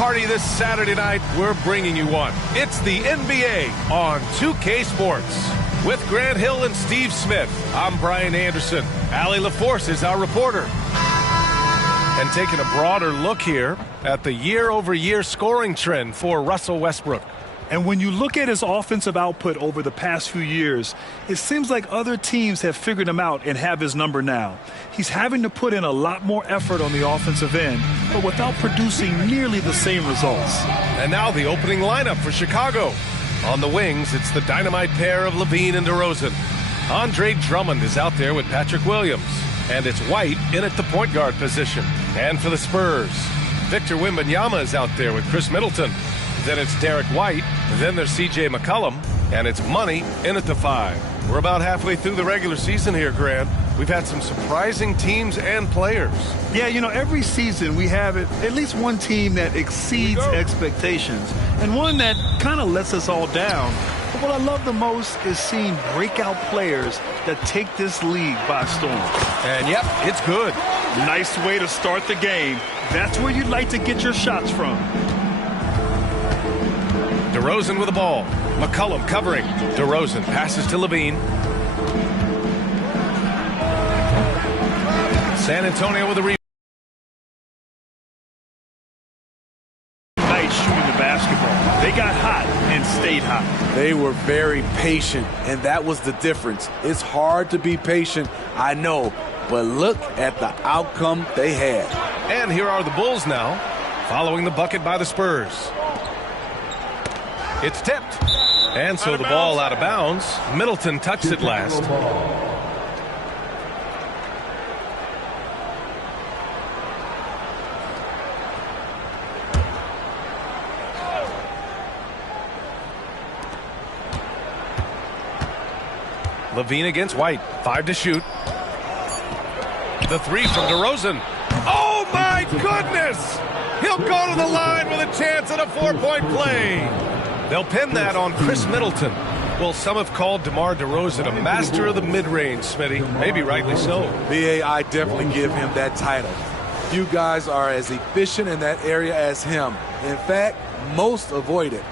party this Saturday night, we're bringing you one. It's the NBA on 2K Sports. With Grant Hill and Steve Smith, I'm Brian Anderson. Allie LaForce is our reporter. And taking a broader look here at the year-over-year scoring trend for Russell Westbrook. And when you look at his offensive output over the past few years, it seems like other teams have figured him out and have his number now. He's having to put in a lot more effort on the offensive end, but without producing nearly the same results. And now the opening lineup for Chicago. On the wings, it's the dynamite pair of Levine and DeRozan. Andre Drummond is out there with Patrick Williams. And it's White in at the point guard position. And for the Spurs, Victor Wembanyama is out there with Chris Middleton. Then it's Derek White. Then there's C.J. McCollum. And it's Money in at the 5. We're about halfway through the regular season here, Grant. We've had some surprising teams and players. Yeah, you know, every season we have at least one team that exceeds expectations and one that kind of lets us all down. But what I love the most is seeing breakout players that take this league by storm. And, yep, it's good. Nice way to start the game. That's where you'd like to get your shots from. DeRozan with the ball. McCollum covering. DeRozan passes to Levine. San Antonio with a rebound. Nice shooting the basketball. They got hot and stayed hot. They were very patient, and that was the difference. It's hard to be patient, I know, but look at the outcome they had. And here are the Bulls now, following the bucket by the Spurs. It's tipped. And so the ball out of bounds. Middleton touched it last. Levine against White. 5 to shoot. The 3 from DeRozan. Oh, my goodness! He'll go to the line with a chance at a 4-point play. They'll pin that on Chris Middleton. Well, some have called DeMar DeRozan a master of the mid-range, Smitty. Maybe rightly so. BA, I definitely give him that title. You guys are as efficient in that area as him. In fact, most avoid it.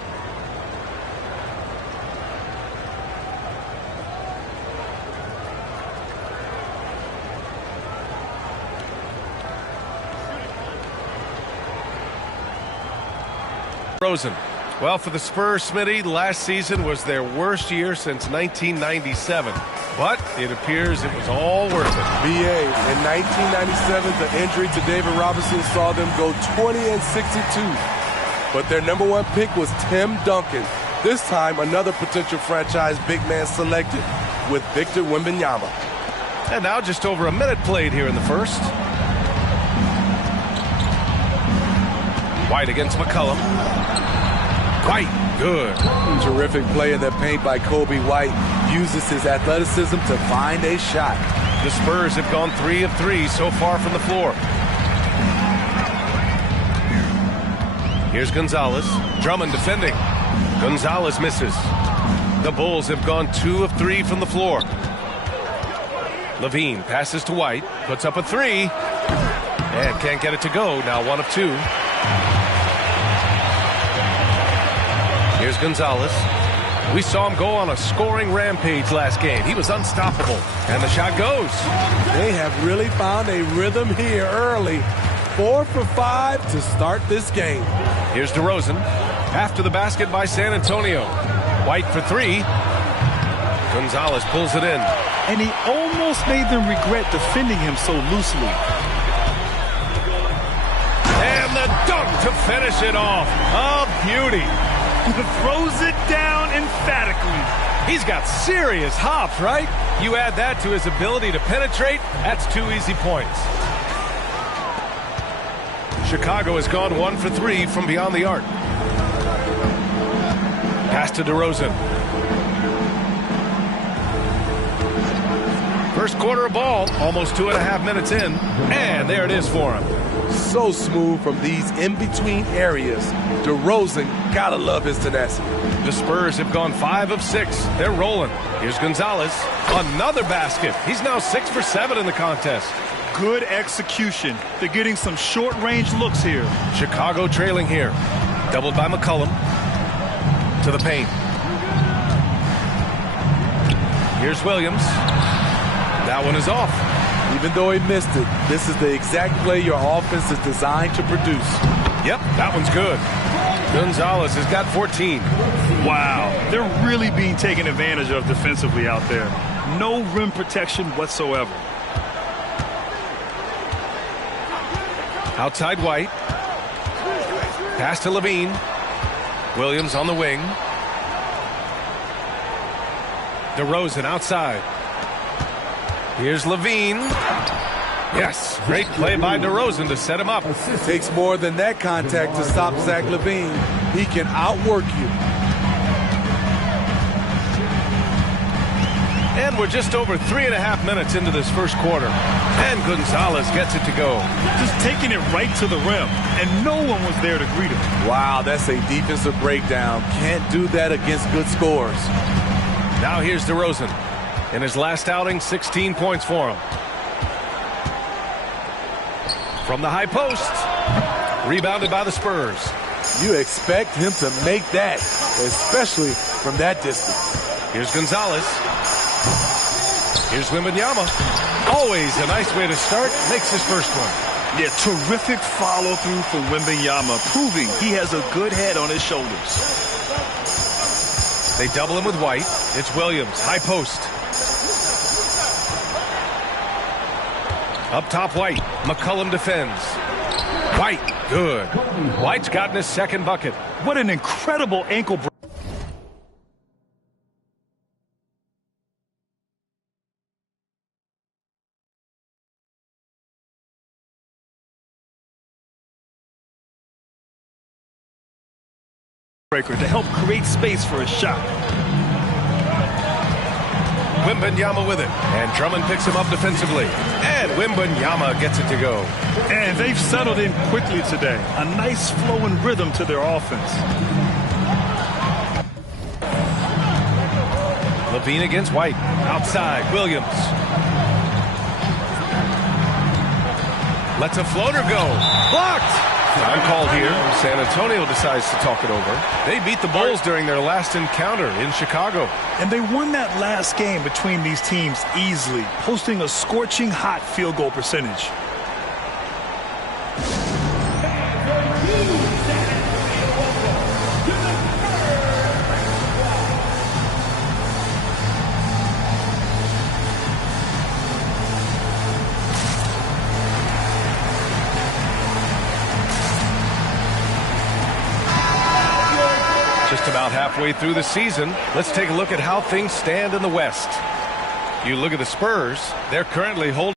DeRozan. Well, for the Spurs, Smitty, last season was their worst year since 1997. But it appears it was all worth it. BA, in 1997, the injury to David Robinson saw them go 20-62. But their number 1 pick was Tim Duncan. This time, another potential franchise big man selected with Victor Wembanyama. And now just over a minute played here in the first. White against McCollum. White, good. Terrific play in the paint by Kobe White. Uses his athleticism to find a shot. The Spurs have gone 3 of 3 so far from the floor. Here's Gonzalez. Drummond defending. Gonzalez misses. The Bulls have gone 2 of 3 from the floor. Levine passes to White. Puts up a 3. And can't get it to go. Now 1 of 2. Here's Gonzalez. We saw him go on a scoring rampage last game. He was unstoppable. And the shot goes. They have really found a rhythm here early. 4 for 5 to start this game. Here's DeRozan. After the basket by San Antonio. White for 3. Gonzalez pulls it in. And he almost made them regret defending him so loosely. And the dunk to finish it off. A beauty. Throws it down emphatically. He's got serious hop, right? You add that to his ability to penetrate, that's 2 easy points. Chicago has gone 1 for 3 from beyond the arc. Pass to DeRozan. First quarter of ball, almost 2.5 minutes in, and there it is for him. So smooth from these in-between areas. DeRozan, gotta love his tenacity. The Spurs have gone 5 of 6. They're rolling. Here's Gonzalez. Another basket. He's now 6 for 7 in the contest. Good execution. They're getting some short-range looks here. Chicago trailing here. Doubled by McCollum. To the paint. Here's Williams. That one is off. Even though he missed it, this is the exact play your offense is designed to produce. Yep, that one's good. Gonzalez has got 14. Wow, they're really being taken advantage of defensively out there. No rim protection whatsoever. Outside White. Pass to Levine. Williams on the wing. DeRozan outside. Here's Levine. Yes, great play by DeRozan to set him up. Takes more than that contact to stop Zach LaVine. He can outwork you. And we're just over 3.5 minutes into this first quarter. And Gonzalez gets it to go. Just taking it right to the rim, and no one was there to greet him. Wow, that's a defensive breakdown. Can't do that against good scores. Now here's DeRozan. In his last outing, 16 points for him. From the high post. Rebounded by the Spurs. You expect him to make that, especially from that distance. Here's Gonzalez. Here's Wembanyama. Always a nice way to start. Makes his first one. Yeah, terrific follow-through from Wembanyama, proving he has a good head on his shoulders. They double him with White. It's Williams. High post. Up top, White. McCollum defends. White, good. White's gotten his second bucket. What an incredible ankle break. To help create space for a shot. Wembanyama with it. And Drummond picks him up defensively. And Wembanyama gets it to go. And they've settled in quickly today. A nice flowing rhythm to their offense. Levine against White. Outside, Williams. Lets a floater go. Blocked! Time called here. San Antonio decides to talk it over. They beat the Bulls during their last encounter in Chicago. And they won that last game between these teams easily, posting a scorching hot field goal percentage. About halfway through the season, let's take a look at how things stand in the West. You look at the Spurs, they're currently holding.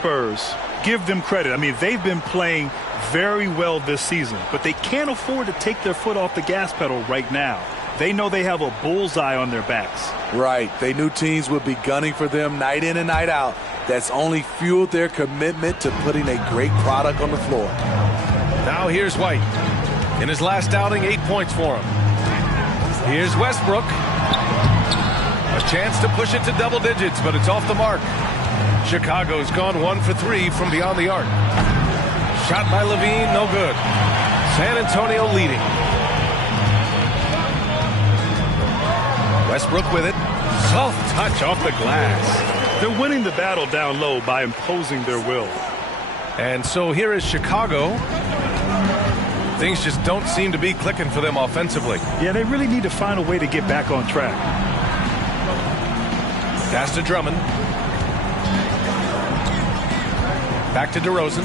Spurs, give them credit. I mean, they've been playing very well this season, but they can't afford to take their foot off the gas pedal right now. They know they have a bullseye on their backs. Right. They knew teams would be gunning for them night in and night out. That's only fueled their commitment to putting a great product on the floor. Now here's White. In his last outing, 8 points for him. Here's Westbrook. A chance to push it to double digits, but it's off the mark. Chicago's gone 1 for 3 from beyond the arc. Shot by Levine, no good. San Antonio leading. Westbrook with it. Soft touch off the glass. They're winning the battle down low by imposing their will. And so here is Chicago. Things just don't seem to be clicking for them offensively. Yeah, they really need to find a way to get back on track. Pass to Drummond. Back to DeRozan.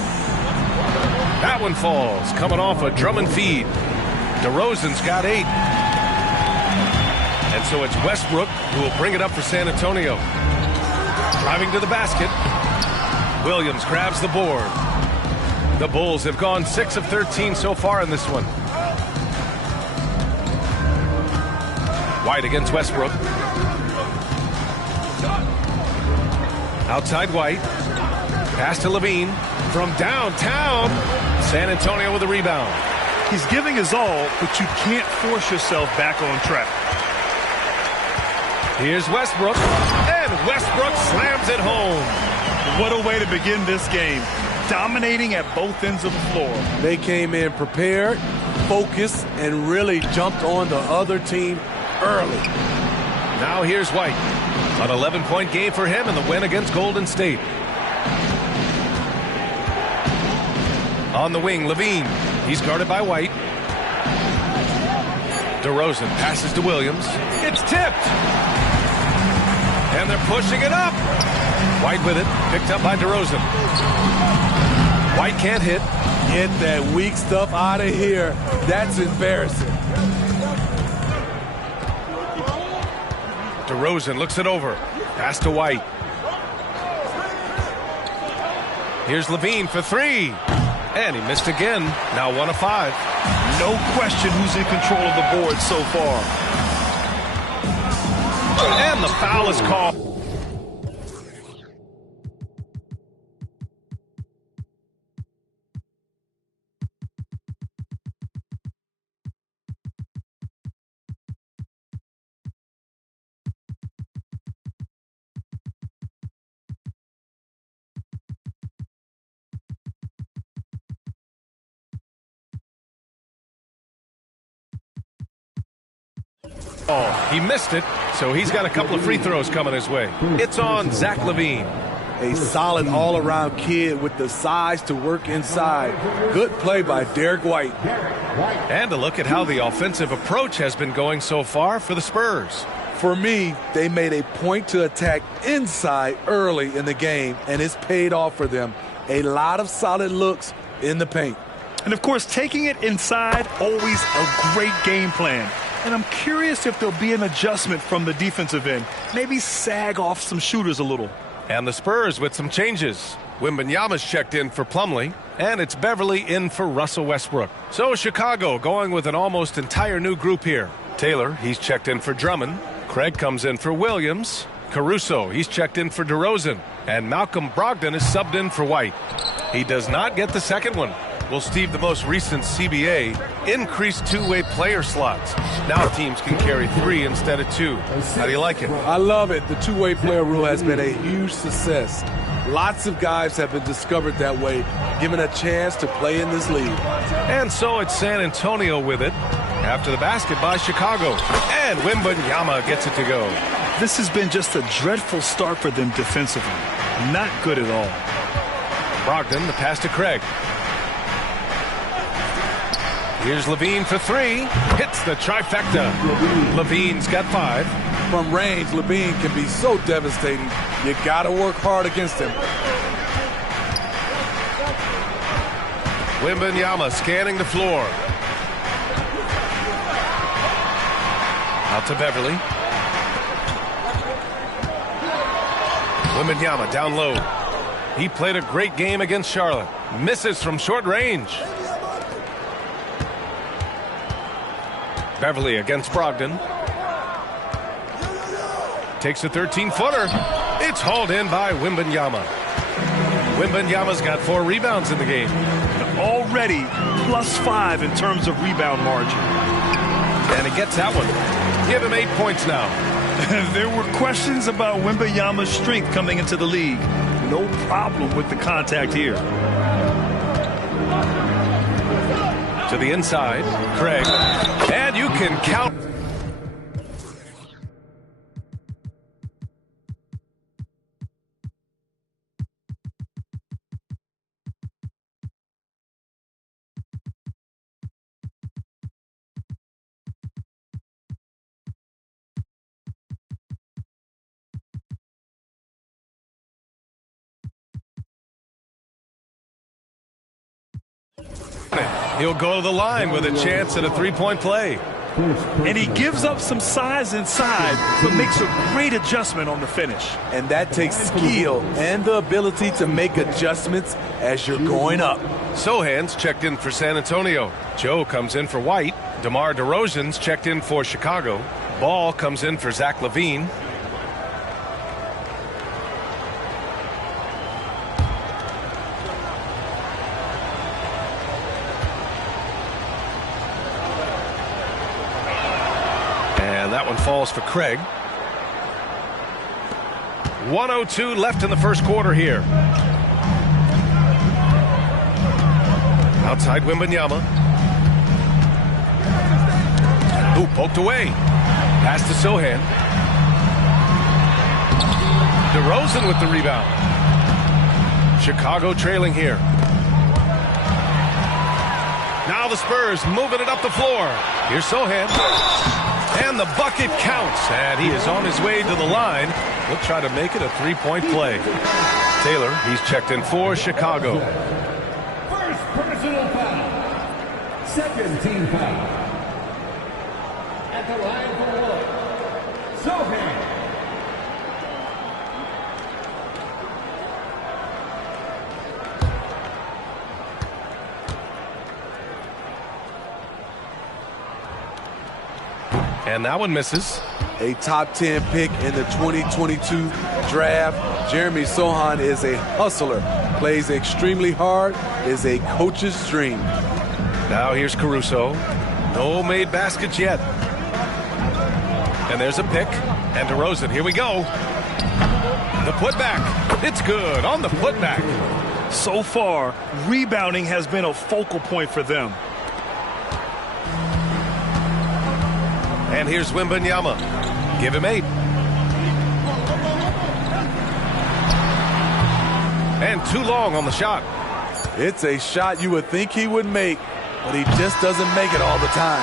That one falls, coming off a Drummond feed. DeRozan's got 8. And so it's Westbrook who will bring it up for San Antonio. Driving to the basket. Williams grabs the board. The Bulls have gone 6 of 13 so far in this one. White against Westbrook. Outside White. Pass to Levine. From downtown. San Antonio with a rebound. He's giving his all, but you can't force yourself back on track. Here's Westbrook, and Westbrook slams it home. What a way to begin this game. Dominating at both ends of the floor. They came in prepared, focused, and really jumped on the other team early. Now here's White. An 11-point game for him in the win against Golden State. On the wing, Levine. He's guarded by White. DeRozan passes to Williams. It's tipped. And they're pushing it up. White with it. Picked up by DeRozan. White can't hit. Get that weak stuff out of here. That's embarrassing. DeRozan looks it over. Pass to White. Here's Levine for three. And he missed again. Now 1 of 5. No question who's in control of the board so far. And the foul is called. Oh, he missed it, so he's got a couple of free throws coming his way. It's on Zach LaVine. A solid all-around kid with the size to work inside. Good play by Derek White. And a look at how the offensive approach has been going so far for the Spurs. For me, they made a point to attack inside early in the game, and it's paid off for them. A lot of solid looks in the paint. And, of course, taking it inside, always a great game plan. And I'm curious if there'll be an adjustment from the defensive end. Maybe sag off some shooters a little. And the Spurs with some changes. Wembanyama's checked in for Plumlee, and it's Beverly in for Russell Westbrook. So Chicago going with an almost entire new group here. Taylor, he's checked in for Drummond. Craig comes in for Williams. Caruso, he's checked in for DeRozan. And Malcolm Brogdon is subbed in for White. He does not get the second one. Well, Steve, the most recent CBA increased two-way player slots. Now teams can carry 3 instead of 2. How do you like it? I love it. The two-way player rule has been a huge success. Lots of guys have been discovered that way, given a chance to play in this league. And so it's San Antonio with it. After the basket by Chicago. And Wembanyama gets it to go. This has been just a dreadful start for them defensively. Not good at all. Brogdon, the pass to Craig. Here's Levine for 3. Hits the trifecta. Levine's got 5. From range, Levine can be so devastating. You got to work hard against him. Wembanyama scanning the floor. Out to Beverly. Wembanyama down low. He played a great game against Charlotte. Misses from short range. Beverly against Brogdon. Takes a 13-footer. It's hauled in by Wembanyama. Wembanyama's got 4 rebounds in the game. Already +5 in terms of rebound margin. And he gets that one. Give him 8 points now. There were questions about Wembanyama's strength coming into the league. No problem with the contact here. To the inside, Craig. And you can count. He'll go to the line with a chance at a 3-point play. And he gives up some size inside, but makes a great adjustment on the finish. And that takes skill and the ability to make adjustments as you're going up. Sohan's checked in for San Antonio. Joe comes in for White. DeMar DeRozan's checked in for Chicago. Ball comes in for Zach LaVine. And that one falls for Craig. 1:02 left in the first quarter here. Outside Wembanyama. Ooh, poked away. Pass to Sohan. DeRozan with the rebound. Chicago trailing here. Now the Spurs moving it up the floor. Here's Sohan. And the bucket counts. And he is on his way to the line. He'll try to make it a three-point play. Taylor, he's checked in for Chicago. First personal foul. Second team foul. At the line for one. Sohan. And that one misses. A top 10 pick in the 2022 draft. Jeremy Sohan is a hustler, plays extremely hard, is a coach's dream. Now here's Caruso. No made baskets yet. And there's a pick. And DeRozan, here we go. The putback. It's good on the putback. So far, rebounding has been a focal point for them. And here's Wembanyama. Give him 8. And too long on the shot. It's a shot you would think he would make, but he just doesn't make it all the time.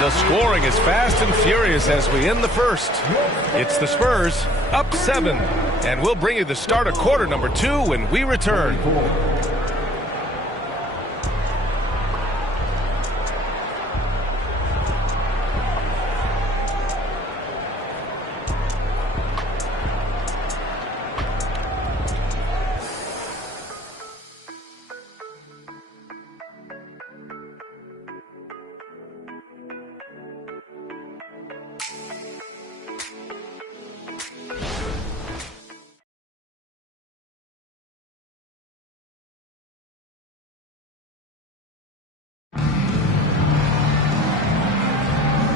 The scoring is fast and furious as we end the first. It's the Spurs up 7. And we'll bring you the start of quarter number 2 when we return.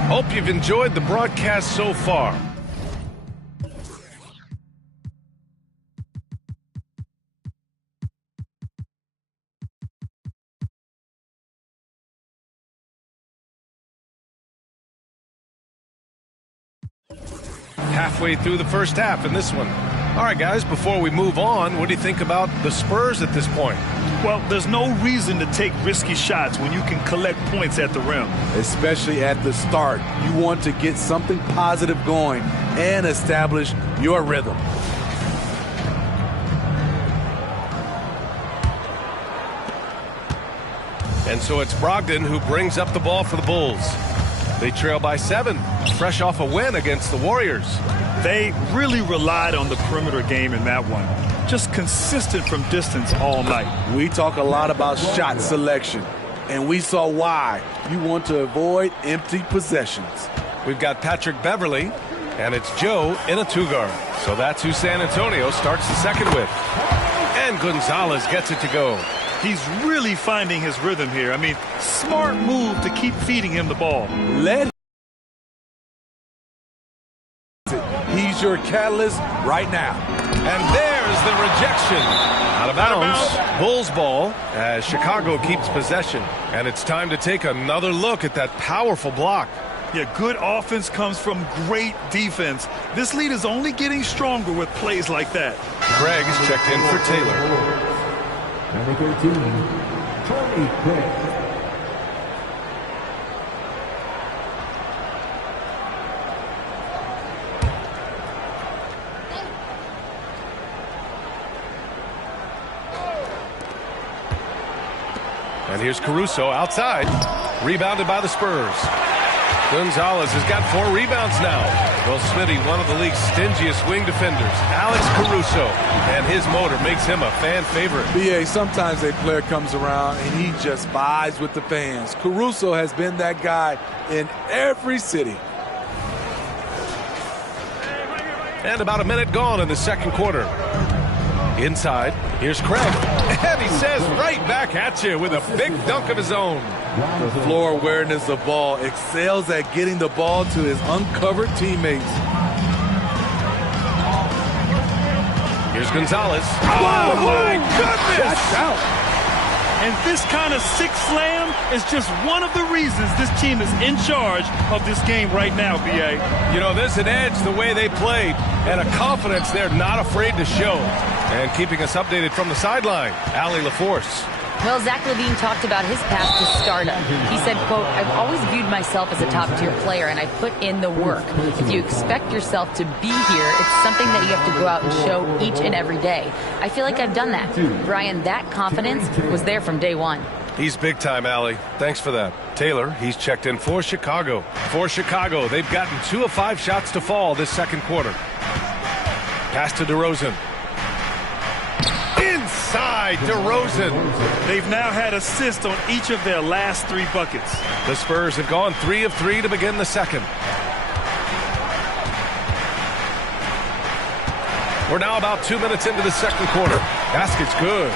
Hope you've enjoyed the broadcast so far. Halfway through the first half in this one. All right, guys, before we move on, what do you think about the Spurs at this point? Well, there's no reason to take risky shots when you can collect points at the rim. Especially at the start. You want to get something positive going and establish your rhythm. And so it's Brogdon who brings up the ball for the Bulls. They trail by 7, fresh off a win against the Warriors. They really relied on the perimeter game in that one. Just consistent from distance all night. We talk a lot about shot selection, and we saw why. You want to avoid empty possessions. We've got Patrick Beverly, and it's Joe in a 2-guard. So that's who San Antonio starts the second with. And Gonzalez gets it to go. He's really finding his rhythm here. I mean, smart move to keep feeding him the ball. He's your catalyst right now. And there's the rejection. Out of bounds. Bulls ball as Chicago keeps possession. And it's time to take another look at that powerful block. Yeah, good offense comes from great defense. This lead is only getting stronger with plays like that. Craig is checked in for Taylor. Number 13, Torrey Craig. And here's Caruso outside. Rebounded by the Spurs. Gonzalez has got 4 rebounds now. Well, Smitty, one of the league's stingiest wing defenders, Alex Caruso, and his motor makes him a fan favorite. BA, sometimes a player comes around and he just vibes with the fans. Caruso has been that guy in every city. And about a minute gone in the second quarter. Inside, here's Craig. And he says right back at you with a big dunk of his own. The floor awareness of ball, excels at getting the ball to his uncovered teammates. Here's Gonzalez. Oh, my goodness! That's out. And this kind of sick slam is just one of the reasons this team is in charge of this game right now, B.A. You know, there's an edge the way they played and a confidence they're not afraid to show. And keeping us updated from the sideline, Allie LaForce. Well, Zach LaVine talked about his path to stardom. He said, quote, "I've always viewed myself as a top-tier player, and I put in the work. If you expect yourself to be here, it's something that you have to go out and show each and every day. I feel like I've done that." Brian, that confidence was there from day one. He's big time, Allie. Thanks for that. Taylor, he's checked in for Chicago. For Chicago, they've gotten 2 of 5 shots to fall this second quarter. Pass to DeRozan. Inside, DeRozan. They've now had assists on each of their last 3 buckets. The Spurs have gone 3 of 3 to begin the second. We're now about 2 minutes into the second quarter. Basket's good.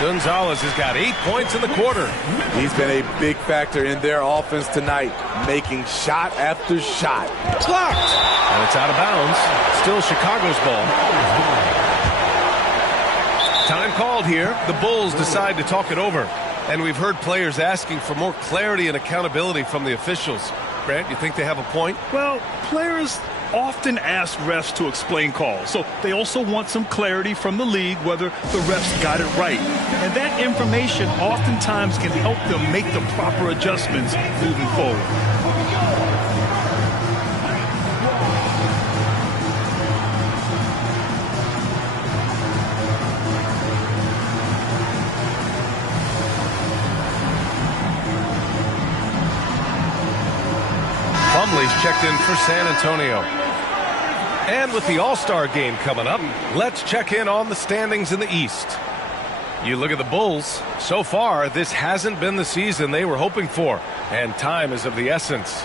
Gonzalez has got 8 points in the quarter. He's been a big factor in their offense tonight, making shot after shot. Blocked. And it's out of bounds. Still Chicago's ball. Time called here. The Bulls decide to talk it over. And we've heard players asking for more clarity and accountability from the officials. Grant, you think they have a point? Well, players often ask refs to explain calls, so they also want some clarity from the league whether the refs got it right. And that information oftentimes can help them make the proper adjustments moving forward. Plumlee's checked in for San Antonio. And with the All-Star game coming up, let's check in on the standings in the East. You look at the Bulls. So far, this hasn't been the season they were hoping for, and time is of the essence.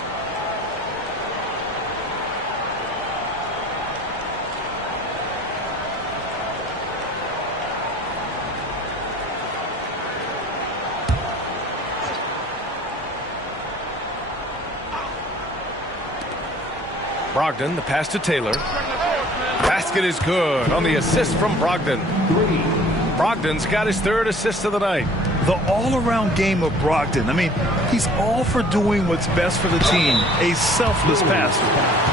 Brogdon, the pass to Taylor. Basket is good on the assist from Brogdon. Brogdon's got his 3rd assist of the night. The all-around game of Brogdon. I mean, he's all for doing what's best for the team. A selfless passer.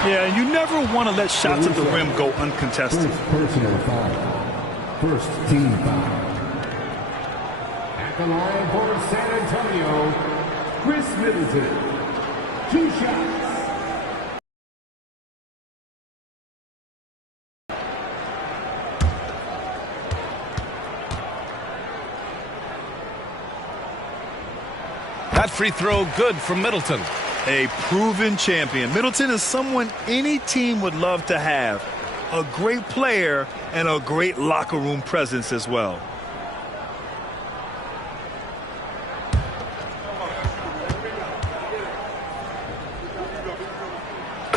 Yeah, you never want to let shots at the rim go uncontested. Personal foul. First team foul. At the line for San Antonio, Chris Middleton. 2 shots. That free throw good from Middleton. A proven champion. Middleton is someone any team would love to have. A great player and a great locker room presence as well.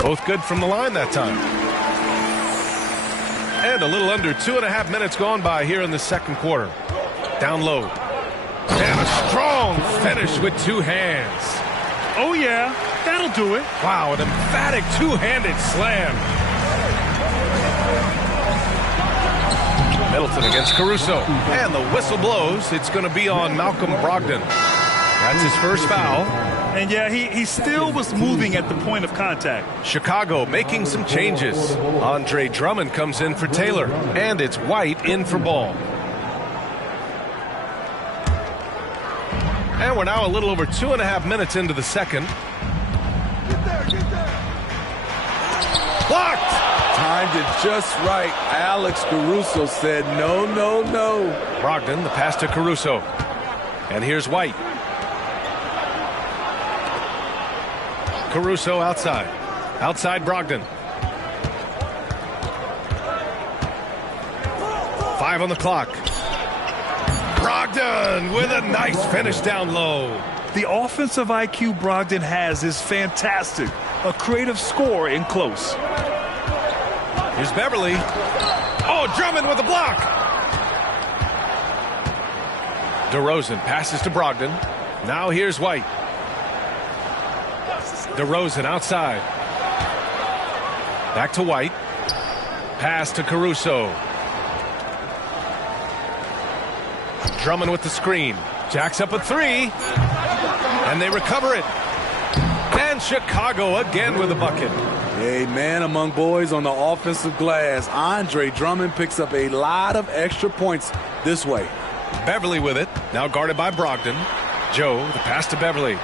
Both good from the line that time. And a little under 2.5 minutes gone by here in the second quarter. Down low. And a strong finish with 2 hands. Oh, yeah, that'll do it. Wow, an emphatic 2-handed slam. Middleton against Caruso. And the whistle blows. It's going to be on Malcolm Brogdon. That's his first foul. And, yeah, he still was moving at the point of contact. Chicago making some changes. Andre Drummond comes in for Taylor. And it's White in for Ball. And we're now a little over 2.5 minutes into the second. Blocked! Timed it just right. Alex Caruso said no, no, no. Brogdon, the pass to Caruso. And here's White. Caruso outside. Outside Brogdon. 5 on the clock. Brogdon with a nice finish down low. The offensive IQ Brogdon has is fantastic. A creative scorer in close. Here's Beverly. Oh, Drummond with a block. DeRozan passes to Brogdon. Now here's White. DeRozan outside. Back to White. Pass to Caruso. Drummond with the screen. Jacks up a three. And they recover it. And Chicago again with a bucket. A man among boys on the offensive glass. Andre Drummond picks up a lot of extra points this way. Beverly with it. Now guarded by Brogdon. Joe, the pass to Beverly.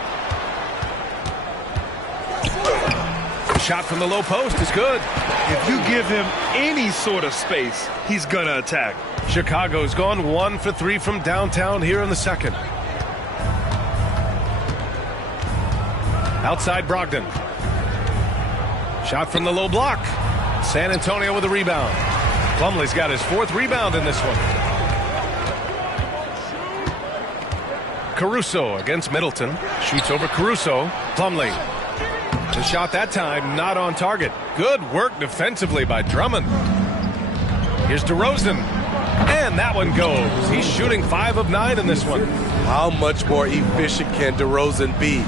The shot from the low post is good. If you give him any sort of space, he's going to attack. Chicago's gone 1 for 3 from downtown here in the second. Outside Brogdon. Shot from the low block. San Antonio with a rebound. Plumlee's got his 4th rebound in this one. Caruso against Middleton. Shoots over Caruso. Plumlee. The shot that time not on target. Good work defensively by Drummond. Here's DeRozan. And that one goes. He's shooting 5 of 9 in this one. How much more efficient can DeRozan be?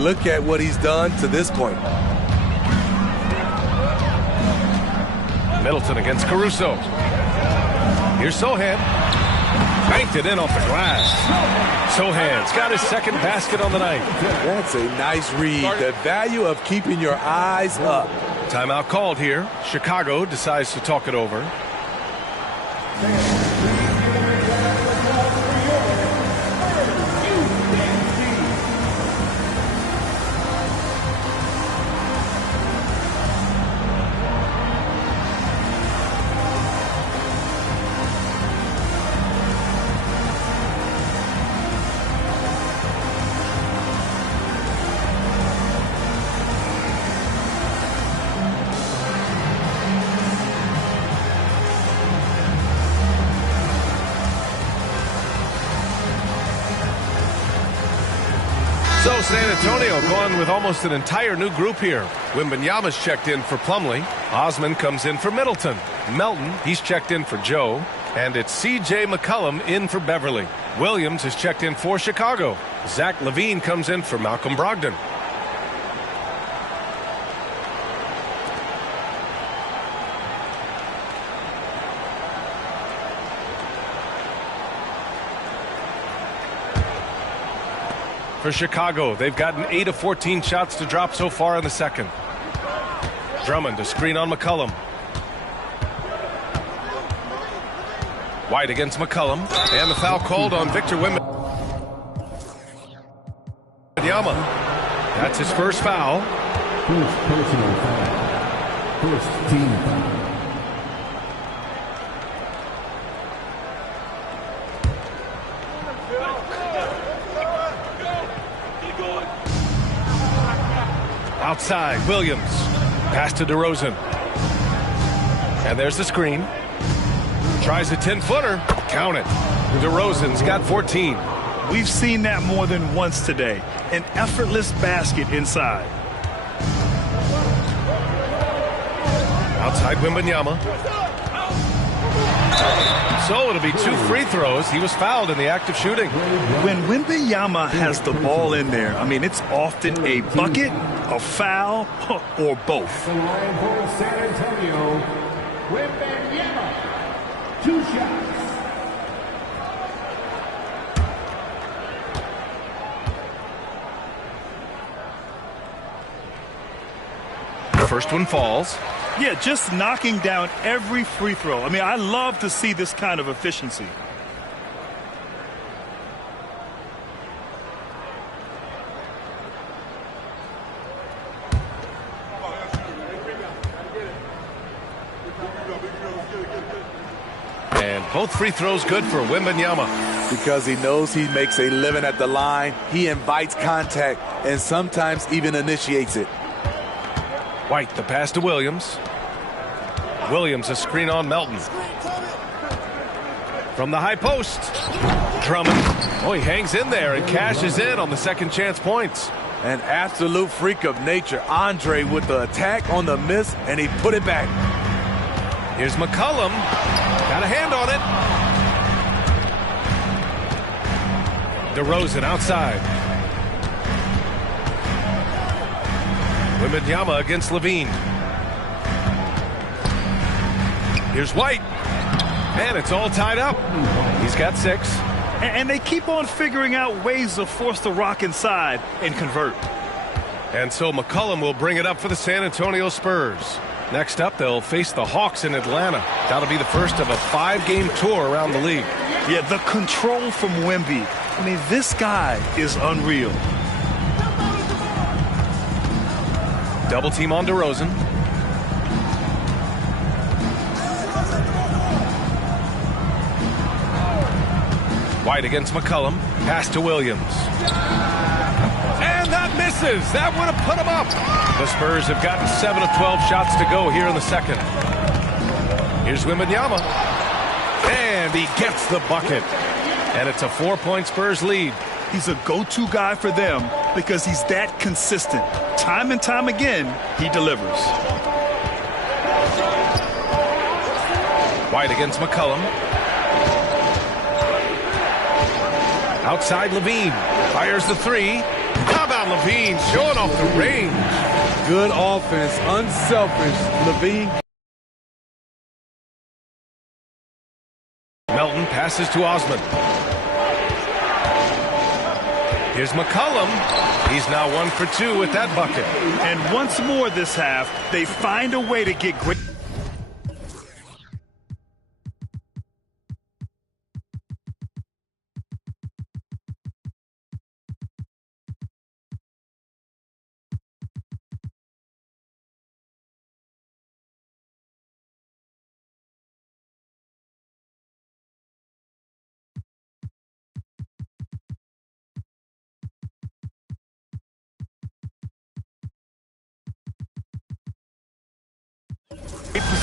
Look at what he's done to this point. Middleton against Caruso. Here's Sohan. Banked it in off the glass. Sohan's got his 2nd basket on the night. That's a nice read. The value of keeping your eyes up. Timeout called here. Chicago decides to talk it over. So San Antonio going with almost an entire new group here. Wembanyama's checked in for Plumlee. Osman comes in for Middleton. Melton, he's checked in for Joe. And it's C.J. McCollum in for Beverly. Williams is checked in for Chicago. Zach LaVine comes in for Malcolm Brogdon. For Chicago, they've gotten 8 of 14 shots to drop so far in the second. Drummond to screen on McCollum. White against McCollum. And the foul called on Victor Wembanyama. That's his first foul. First personal foul. First team foul. Outside, Williams. Pass to DeRozan. And there's the screen. Tries a 10-footer. Count it. DeRozan's got 14. We've seen that more than once today. An effortless basket inside. Outside Wembanyama. So it'll be 2 free throws. He was fouled in the act of shooting. When Wembanyama has the ball in there, I mean, it's often a bucket, a foul, or both. The line for San Antonio, Wembanyama. 2 shots. The first one falls. Yeah, just knocking down every free throw. I mean, I love to see this kind of efficiency. And both free throws good for Wembanyama. Because he knows he makes a living at the line, he invites contact and sometimes even initiates it. White, the pass to Williams. Williams, a screen on Melton. From the high post. Drummond. Oh, he hangs in there and cashes in on the second chance points. An absolute freak of nature. Andre with the attack on the miss, and he put it back. Here's McCollum. Got a hand on it. DeRozan outside. Wembanyama against LaVine. Here's White. And it's all tied up. He's got 6. And they keep on figuring out ways to force the rock inside and convert. And so McCollum will bring it up for the San Antonio Spurs. Next up, they'll face the Hawks in Atlanta. That'll be the first of a 5-game tour around the league. Yeah, the control from Wemby. I mean, this guy is unreal. Double team on DeRozan. White against McCollum. Pass to Williams. And that misses. That would have put him up. The Spurs have gotten 7 of 12 shots to go here in the second. Here's Wembanyama. And he gets the bucket. And it's a 4-point Spurs lead. He's a go-to guy for them because he's that consistent. Time and time again, he delivers. White against McCollum. Outside Levine. Fires the three. How about Levine showing off the range? Good offense, unselfish. Levine. Melton passes to Osman. Here's McCollum. He's now 1 for 2 with that bucket. And once more this half, they find a way to get great.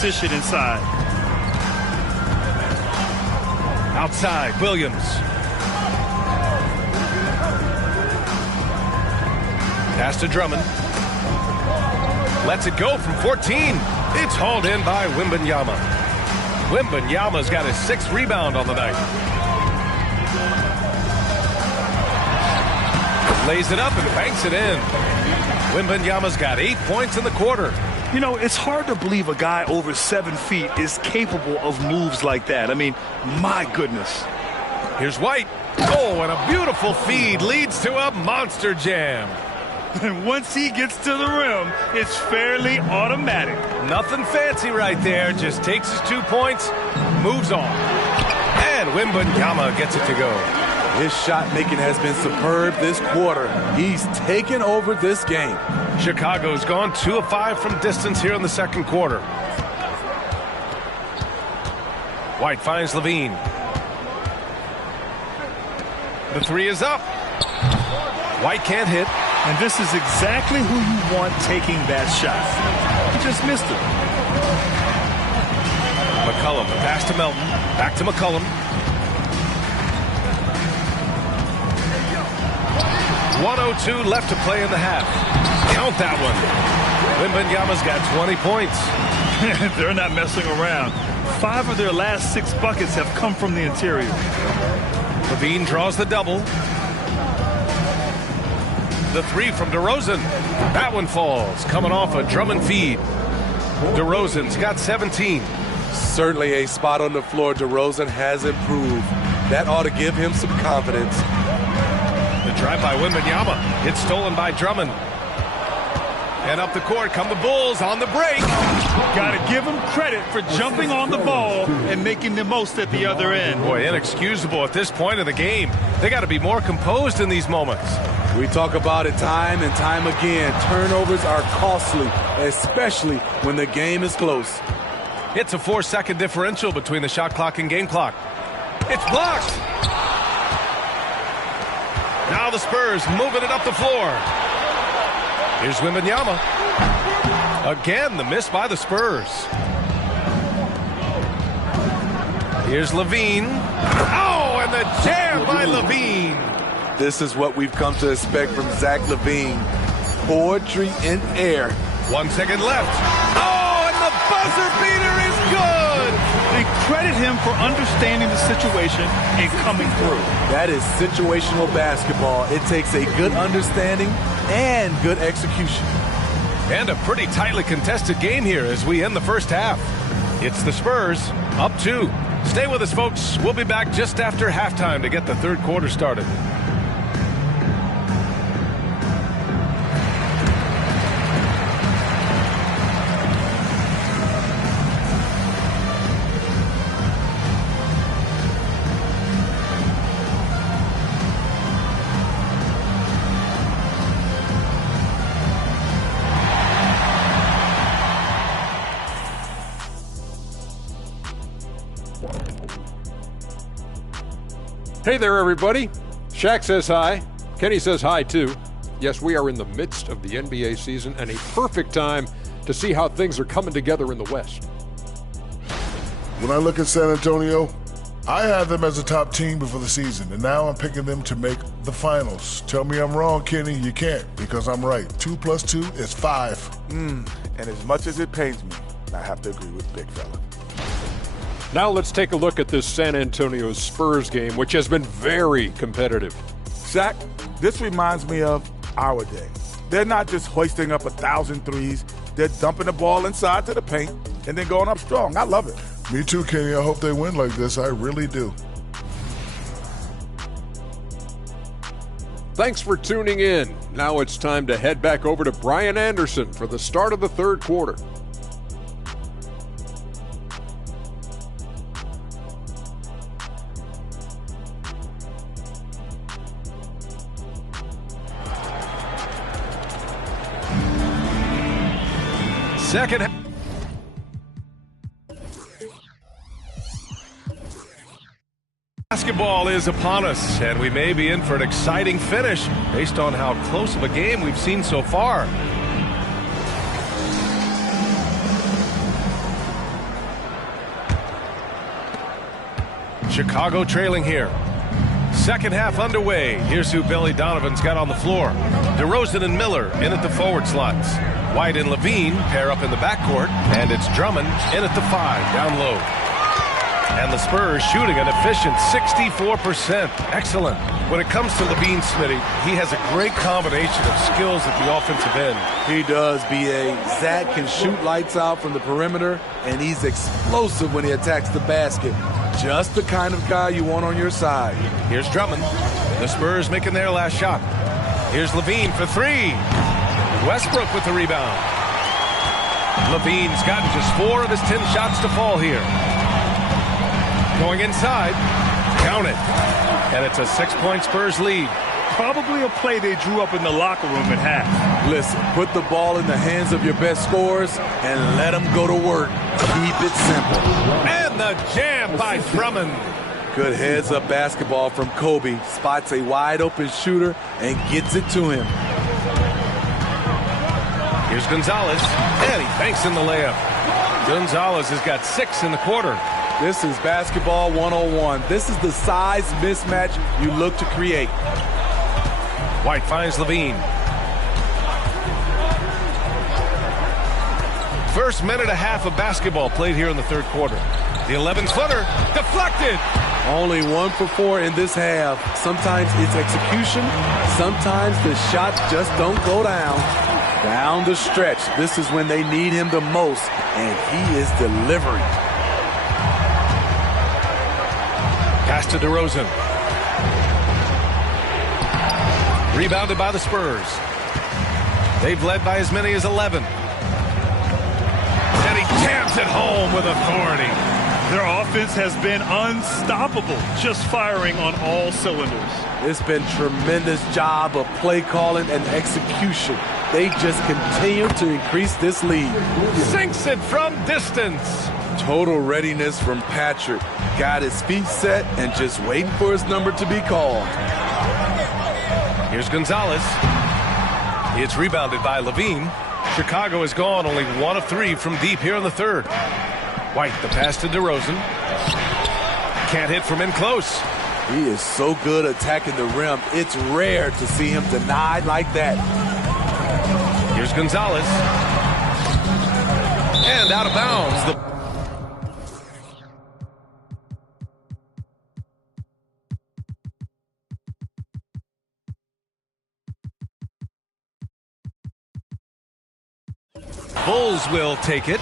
Position inside. Outside, Williams. Pass to Drummond. Lets it go from 14. It's hauled in by Wembanyama. Wembanyama's got his 6th rebound on the night. Lays it up and banks it in. Wembanyama's got 8 points in the quarter. You know, it's hard to believe a guy over 7 feet is capable of moves like that. I mean, my goodness. Here's White. Oh, and a beautiful feed leads to a monster jam. And once he gets to the rim, it's fairly automatic. Nothing fancy right there. Just takes his 2 points, moves on. And Wembanyama gets it to go. His shot making has been superb this quarter. He's taken over this game. Chicago's gone 2 of 5 from distance here in the second quarter. White finds Levine. The three is up. White can't hit. And this is exactly who you want taking that shot. He just missed it. McCollum, the pass to Melton. Back to McCollum. 1:02 left to play in the half. Count that one. Wembanyama's got 20 points. They're not messing around. 5 of their last 6 buckets have come from the interior. Levine draws the double. The three from DeRozan. That one falls, coming off a Drummond feed. DeRozan's got 17. Certainly a spot on the floor. DeRozan has improved. That ought to give him some confidence. The drive by Wembanyama. It's stolen by Drummond. And up the court come the Bulls on the break. Got to give him credit for jumping on the ball and making the most at the other end. Boy, inexcusable at this point of the game. They got to be more composed in these moments. We talk about it time and time again. Turnovers are costly, especially when the game is close. It's a 4-second differential between the shot clock and game clock. It's blocked. Now the Spurs moving it up the floor. Here's Wembanyama. Again, the miss by the Spurs. Here's Levine. Oh, and the jam by Levine. This is what we've come to expect from Zach LaVine. Poetry in air. 1 second left. Oh, and the buzzer beater is good. They credit him for understanding the situation and coming through. That is situational basketball. It takes a good understanding and good execution. And a pretty tightly contested game here as we end the first half. It's the Spurs up 2. Stay with us, folks. We'll be back just after halftime to get the third quarter started. Hey there, everybody. Shaq says hi. Kenny says hi, too. Yes, we are in the midst of the NBA season and a perfect time to see how things are coming together in the West. When I look at San Antonio, I had them as a top team before the season, and now I'm picking them to make the finals. Tell me I'm wrong, Kenny. You can't, because I'm right. 2 + 2 is 5. And as much as it pains me, I have to agree with Big Fella. Now let's take a look at this San Antonio Spurs game, which has been very competitive. Shaq, this reminds me of our day. They're not just hoisting up 1,000 threes. They're dumping the ball inside to the paint and then going up strong. I love it. Me too, Kenny. I hope they win like this. I really do. Thanks for tuning in. Now it's time to head back over to Brian Anderson for the start of the third quarter. Second. Basketball is upon us, and we may be in for an exciting finish based on how close of a game we've seen so far. Chicago trailing here. Second half underway. Here's who Billy Donovan's got on the floor. DeRozan and Miller in at the forward slots. White and Levine pair up in the backcourt, and it's Drummond in at the 5, down low. And the Spurs shooting an efficient 64%. Excellent. When it comes to Levine, Smitty, he has a great combination of skills at the offensive end. He does, B.A. Zach can shoot lights out from the perimeter, and he's explosive when he attacks the basket. Just the kind of guy you want on your side. Here's Drummond. The Spurs making their last shot. Here's Levine for 3. Westbrook with the rebound. Levine's gotten just 4 of his 10 shots to fall here. Going inside. Count it. And it's a 6-point Spurs lead. Probably a play they drew up in the locker room at half. Listen, put the ball in the hands of your best scorers and let them go to work. Keep it simple. And the jam by Drummond. Good heads-up basketball from Kobe. Spots a wide-open shooter and gets it to him. Here's Gonzalez, and he banks in the layup. Gonzalez has got 6 in the quarter. This is basketball 101. This is the size mismatch you look to create. White finds Levine. First minute and a half of basketball played here in the third quarter. The 11-footer deflected. Only 1 for 4 in this half. Sometimes it's execution. Sometimes the shots just don't go down. Down the stretch, this is when they need him the most, and he is delivering. Pass to DeRozan. Rebounded by the Spurs. They've led by as many as 11. And he jams it home with authority. Their offense has been unstoppable, just firing on all cylinders. It's been tremendous job of play calling and execution. They just continue to increase this lead. Sinks it from distance. Total readiness from Patrick. Got his feet set and just waiting for his number to be called. Here's Gonzalez. It's rebounded by Levine. Chicago has gone only 1 of 3 from deep here in the third. White, the pass to DeRozan. Can't hit from in close. He is so good attacking the rim. It's rare to see him denied like that. Here's Gonzalez. And out of bounds. Bulls will take it.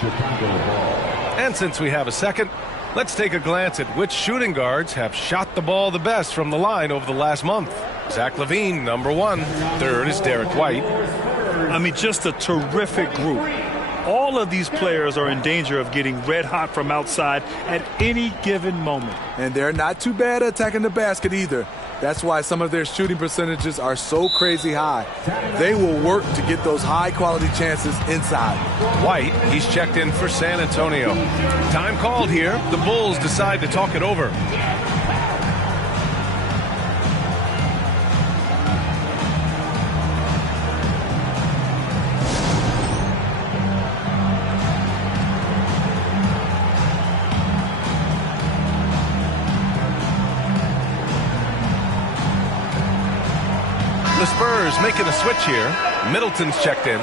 And since we have a second, let's take a glance at which shooting guards have shot the ball the best from the line over the last month. Zach LaVine, number 1. Third is Derek White. I mean, just a terrific group. All of these players are in danger of getting red hot from outside at any given moment. And they're not too bad at attacking the basket either. That's why some of their shooting percentages are so crazy high. They will work to get those high-quality chances inside. White, he's checked in for San Antonio. Time called here. The Bulls decide to talk it over. The Spurs making a switch here. Middleton's checked in.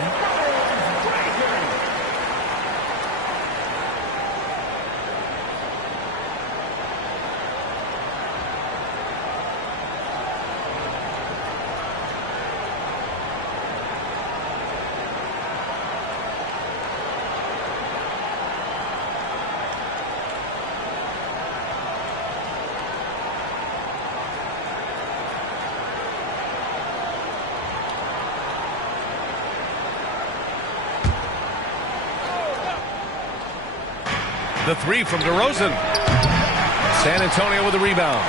The 3 from DeRozan. San Antonio with a rebound.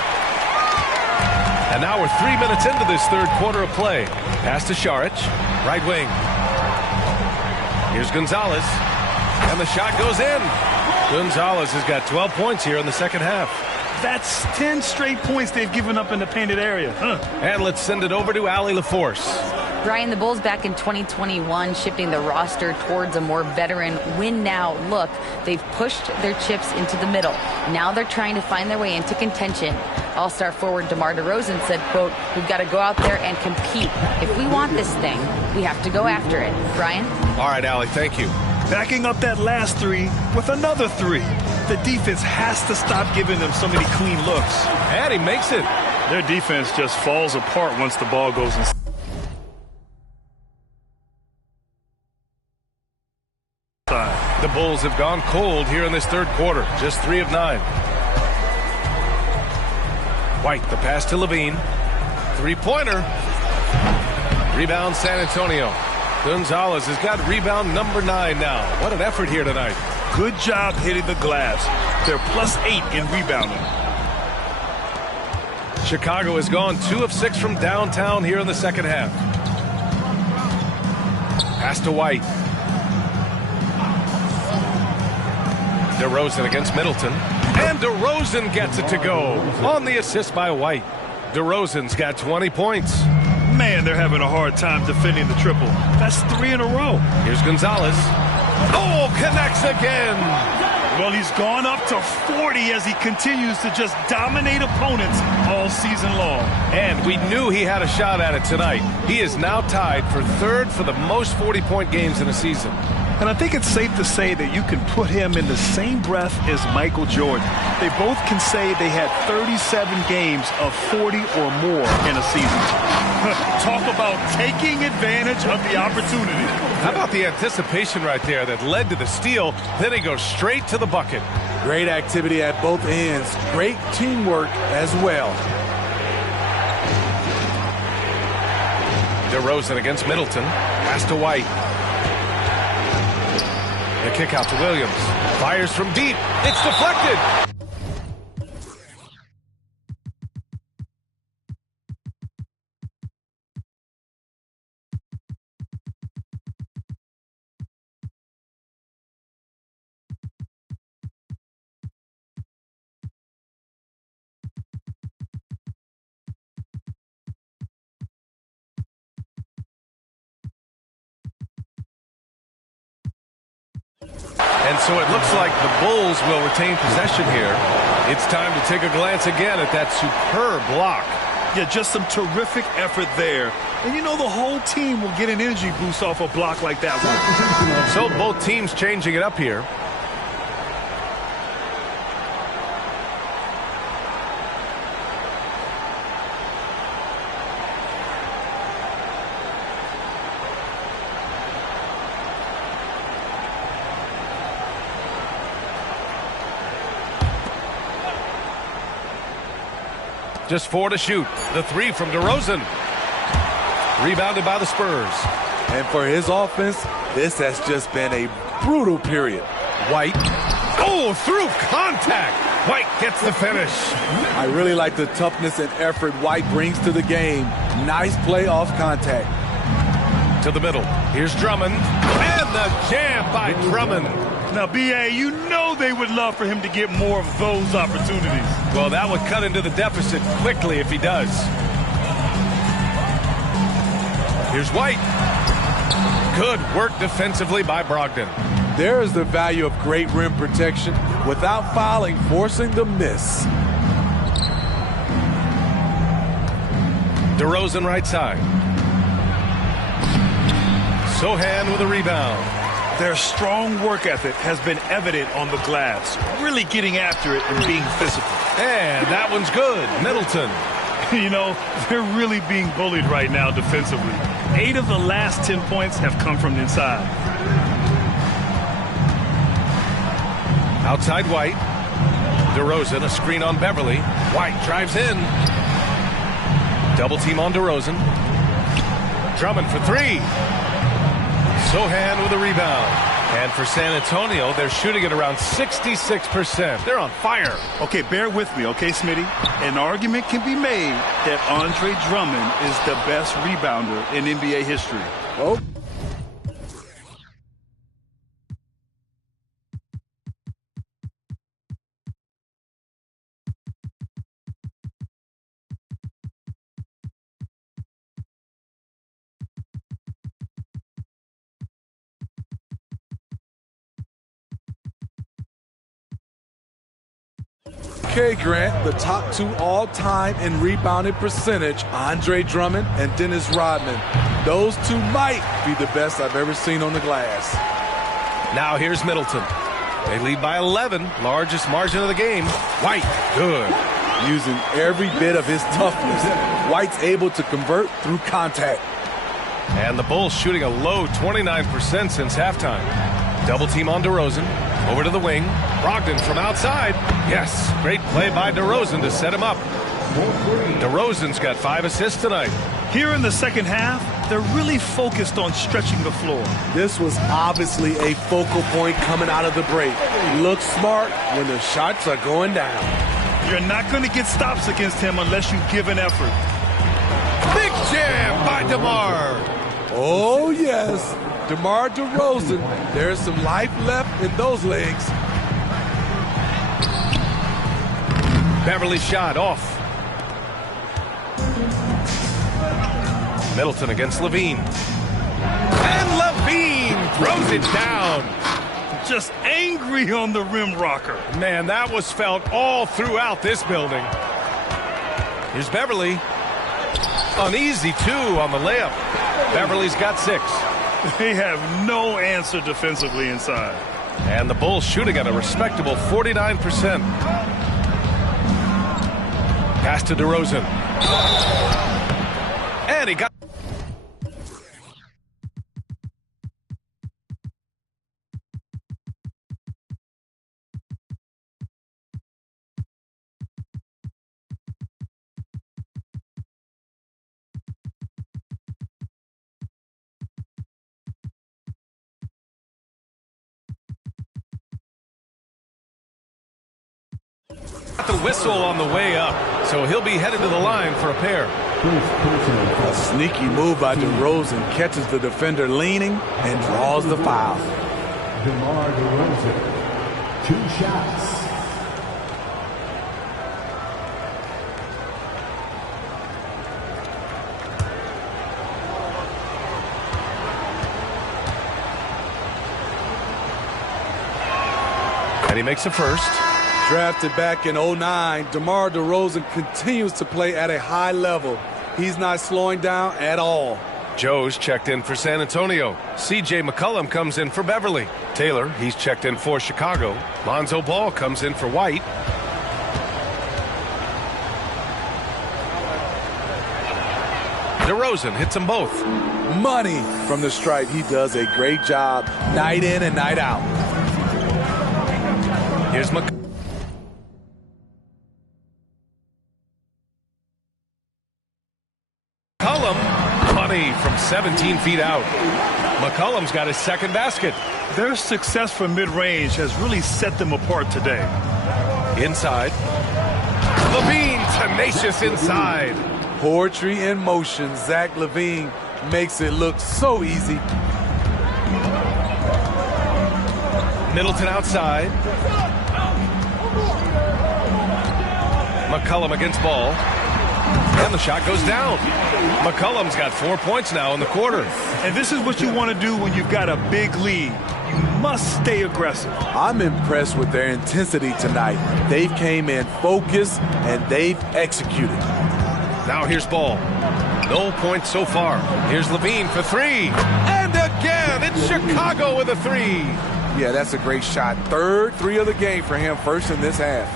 And now we're 3 minutes into this third quarter of play. Pass to Šarić, right wing. Here's Gonzalez. And the shot goes in. Gonzalez has got 12 points here in the second half. That's 10 straight points they've given up in the painted area. And let's send it over to Allie LaForce. Brian, the Bulls back in 2021 shifting the roster towards a more veteran win-now look. They've pushed their chips into the middle. Now they're trying to find their way into contention. All-star forward DeMar DeRozan said, quote, "We've got to go out there and compete. If we want this thing, we have to go after it." Brian? All right, Allie, thank you. Backing up that last 3 with another 3. The defense has to stop giving them so many clean looks. And he makes it. Their defense just falls apart once the ball goes inside. The Bulls have gone cold here in this third quarter. Just 3 of 9. White, the pass to LaVine. Three-pointer. Rebound San Antonio. Gonzalez has got rebound number 9 now. What an effort here tonight. Good job hitting the glass. They're +8 in rebounding. Chicago has gone 2 of 6 from downtown here in the second half. Pass to White. DeRozan against Middleton. And DeRozan gets it to go on the assist by White. DeRozan's got 20 points. Man, they're having a hard time defending the triple. That's 3 in a row. Here's Gonzalez. Oh, connects again. Well, he's gone up to 40 as he continues to just dominate opponents all season long. And we knew he had a shot at it tonight. He is now tied for 3rd for the most 40-point games in a season. And I think it's safe to say that you can put him in the same breath as Michael Jordan. They both can say they had 37 games of 40 or more in a season. Talk about taking advantage of the opportunity. How about the anticipation right there that led to the steal? Then he goes straight to the bucket. Great activity at both ends. Great teamwork as well. DeRozan against Middleton. Pass to White. The kick out to Williams. Fires from deep. It's deflected. And so it looks like the Bulls will retain possession here. It's time to take a glance again at that superb block. Yeah, just some terrific effort there. And you know the whole team will get an energy boost off a block like that one. So both teams changing it up here. Just 4 to shoot. The 3 from DeRozan. Rebounded by the Spurs. And for his offense, this has just been a brutal period. White. Oh, through contact. White gets the finish. I really like the toughness and effort White brings to the game. Nice play off contact. To the middle. Here's Drummond. And the jam by Drummond. Now, B.A., you know they would love for him to get more of those opportunities. Well, that would cut into the deficit quickly if he does. Here's White. Good work defensively by Brogdon. There is the value of great rim protection without fouling, forcing the miss. DeRozan right side. Sohan with a rebound. Their strong work ethic has been evident on the glass, really getting after it and being physical. And that one's good. Middleton. You know, they're really being bullied right now defensively. 8 of the last 10 points have come from inside. Outside White. DeRozan, a screen on Beverly. White drives in. Double team on DeRozan. Drummond for 3. Sohan with a rebound. And for San Antonio, they're shooting at around 66%. They're on fire. Okay, bear with me, okay, Smitty? An argument can be made that Andre Drummond is the best rebounder in NBA history. Oh. Okay, Grant, the top 2 all-time in rebounding percentage, Andre Drummond and Dennis Rodman. Those 2 might be the best I've ever seen on the glass. Now here's Middleton. They lead by 11, largest margin of the game. White, good. Using every bit of his toughness, White's able to convert through contact. And the Bulls shooting a low 29% since halftime. Double team on DeRozan. Over to the wing. Brogdon from outside. Yes, great play by DeRozan to set him up. DeRozan's got 5 assists tonight. Here in the second half, they're really focused on stretching the floor. This was obviously a focal point coming out of the break. Look smart when the shots are going down. You're not going to get stops against him unless you give an effort. Big jam by DeMar. Oh, yes. DeMar DeRozan. There's some life left in those legs. Beverly shot off. Middleton against Levine. And Levine throws it down. Just angry on the rim rocker. Man, that was felt all throughout this building. Here's Beverly. Uneasy, 2 on the layup. Beverly's got 6. They have no answer defensively inside. And the Bulls shooting at a respectable 49%. Pass to DeRozan. And he got... the whistle on the way up, so he'll be headed to the line for a pair. A sneaky move by DeRozan catches the defender leaning and draws the foul. DeMar DeRozan, 2 shots. And he makes a first. Drafted back in 2009, DeMar DeRozan continues to play at a high level. He's not slowing down at all. Joe's checked in for San Antonio. C.J. McCollum comes in for Beverly. Taylor, he's checked in for Chicago. Lonzo Ball comes in for White. DeRozan hits them both. Money from the stripe. He does a great job night in and night out. Here's McCollum. money from 17 feet out. McCollum's got his second basket. Their success from mid-range has really set them apart today. Inside. LaVine, tenacious inside. Poetry in motion. Zach LaVine makes it look so easy. Middleton outside. McCollum against Ball. And the shot goes down. McCollum's got 4 points now in the quarter. And this is what you want to do when you've got a big lead. You must stay aggressive. I'm impressed with their intensity tonight. They've came in focused and they've executed. Now here's Ball. No points so far. Here's LaVine for three. And again, it's Chicago with a three. Yeah, that's a great shot. Third three of the game for him, first in this half.